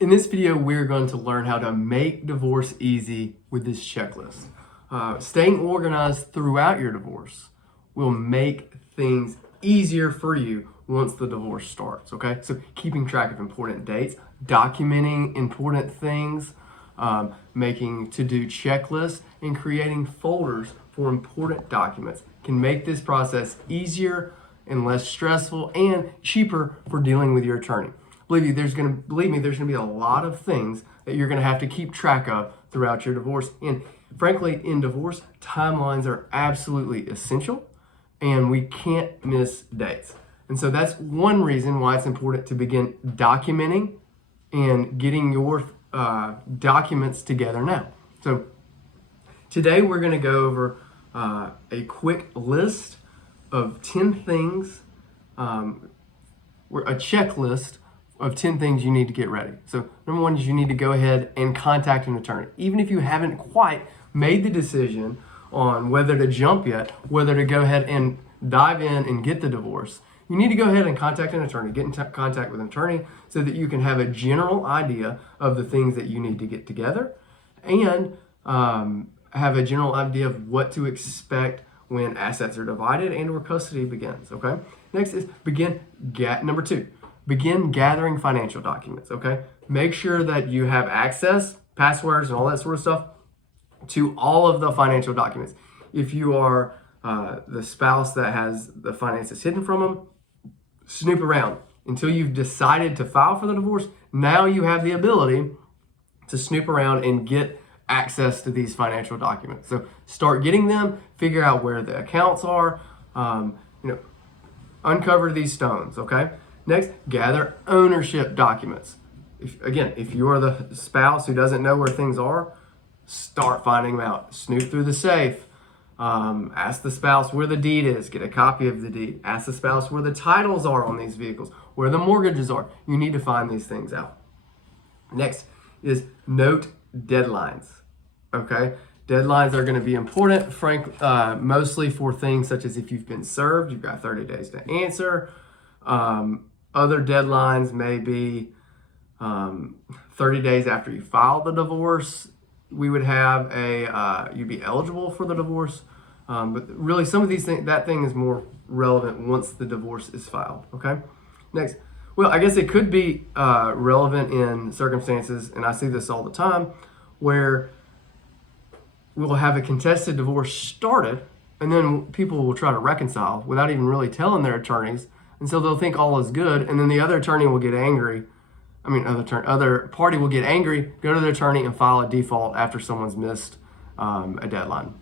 In this video, we're going to learn how to make divorce easy with this checklist. Staying organized throughout your divorce will make things easier for you once the divorce starts, okay? So keeping track of important dates, documenting important things, making to-do checklists, and creating folders for important documents can make this process easier and less stressful and cheaper for dealing with your attorney. Believe me, there's gonna be a lot of things that you're gonna have to keep track of throughout your divorce. And frankly, in divorce, timelines are absolutely essential, and we can't miss dates. And so that's one reason why it's important to begin documenting and getting your documents together now. So today we're gonna go over a quick list of 10 things, a checklist of 10 things you need to get ready. So number one is you need to go ahead and contact an attorney. Even if you haven't quite made the decision on whether to jump yet, whether to go ahead and dive in and get the divorce, you need to go ahead and contact an attorney, get in contact with an attorney so that you can have a general idea of the things that you need to get together and have a general idea of what to expect when assets are divided and or custody begins, okay? Next is number two, begin gathering financial documents, okay? Make sure that you have access, passwords, and all that sort of stuff to all of the financial documents. If you are the spouse that has the finances hidden from them, snoop around until you've decided to file for the divorce. Now you have the ability to snoop around and get access to these financial documents. So start getting them, figure out where the accounts are, uncover these stones, okay? Next, gather ownership documents. If you are the spouse who doesn't know where things are, start finding them out. Snoop through the safe. Ask the spouse where the deed is. Get a copy of the deed. Ask the spouse where the titles are on these vehicles, where the mortgages are. You need to find these things out. Next is note deadlines. Okay? Deadlines are going to be important, mostly for things such as if you've been served, you've got 30 days to answer. Other deadlines may be 30 days after you file the divorce. We would have you'd be eligible for the divorce. But really some of these things, that thing is more relevant once the divorce is filed, okay? Next, well, I guess it could be relevant in circumstances, and I see this all the time, where we'll have a contested divorce started, and then people will try to reconcile without even really telling their attorneys, and so they'll think all is good, and then the other attorney will get angry. Other party will get angry, go to their attorney and file a default after someone's missed a deadline.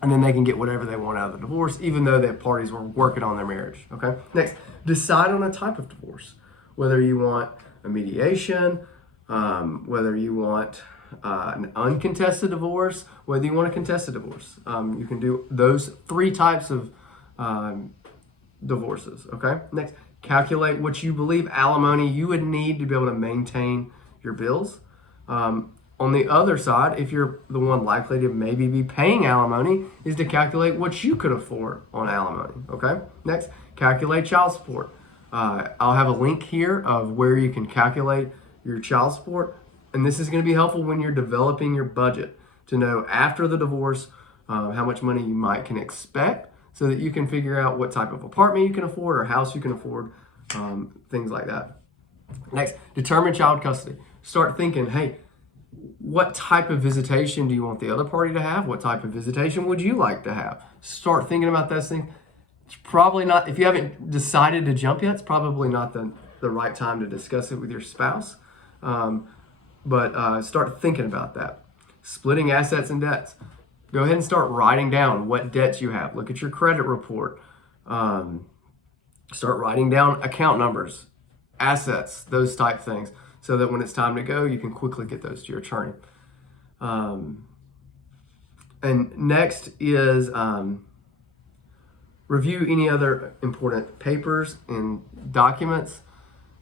And then they can get whatever they want out of the divorce, even though the parties were working on their marriage, okay? Next, decide on a type of divorce. Whether you want a mediation, whether you want an uncontested divorce, whether you want a contested divorce. You can do those three types of divorces, okay? Next, calculate what you believe alimony you would need to be able to maintain your bills. On the other side, if you're the one likely to maybe be paying alimony, is to calculate what you could afford on alimony, okay? Next, calculate child support. I'll have a link here of where you can calculate your child support, and this is going to be helpful when you're developing your budget to know after the divorce how much money you can expect, so that you can figure out what type of apartment you can afford or house you can afford, things like that. Next, determine child custody. Start thinking, hey, what type of visitation do you want the other party to have? What type of visitation would you like to have? Start thinking about those things. It's probably not, if you haven't decided to jump yet, it's probably not the right time to discuss it with your spouse. But start thinking about that. Splitting assets and debts. Go ahead and start writing down what debts you have. Look at your credit report. Start writing down account numbers, assets, those type things, so that when it's time to go, you can quickly get those to your attorney. And next is review any other important papers and documents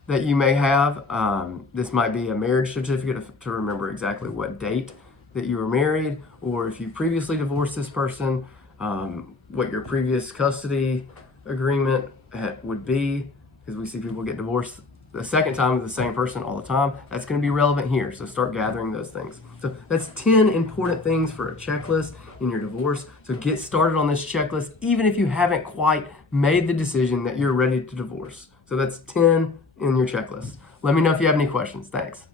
that you may have. This might be a marriage certificate to remember exactly what date that you were married, or if you previously divorced this person, what your previous custody agreement would be, because we see people get divorced the second time with the same person all the time, that's going to be relevant here. So start gathering those things. So that's 10 important things for a checklist in your divorce. So get started on this checklist, even if you haven't quite made the decision that you're ready to divorce. So that's 10 in your checklist. Let me know if you have any questions. Thanks.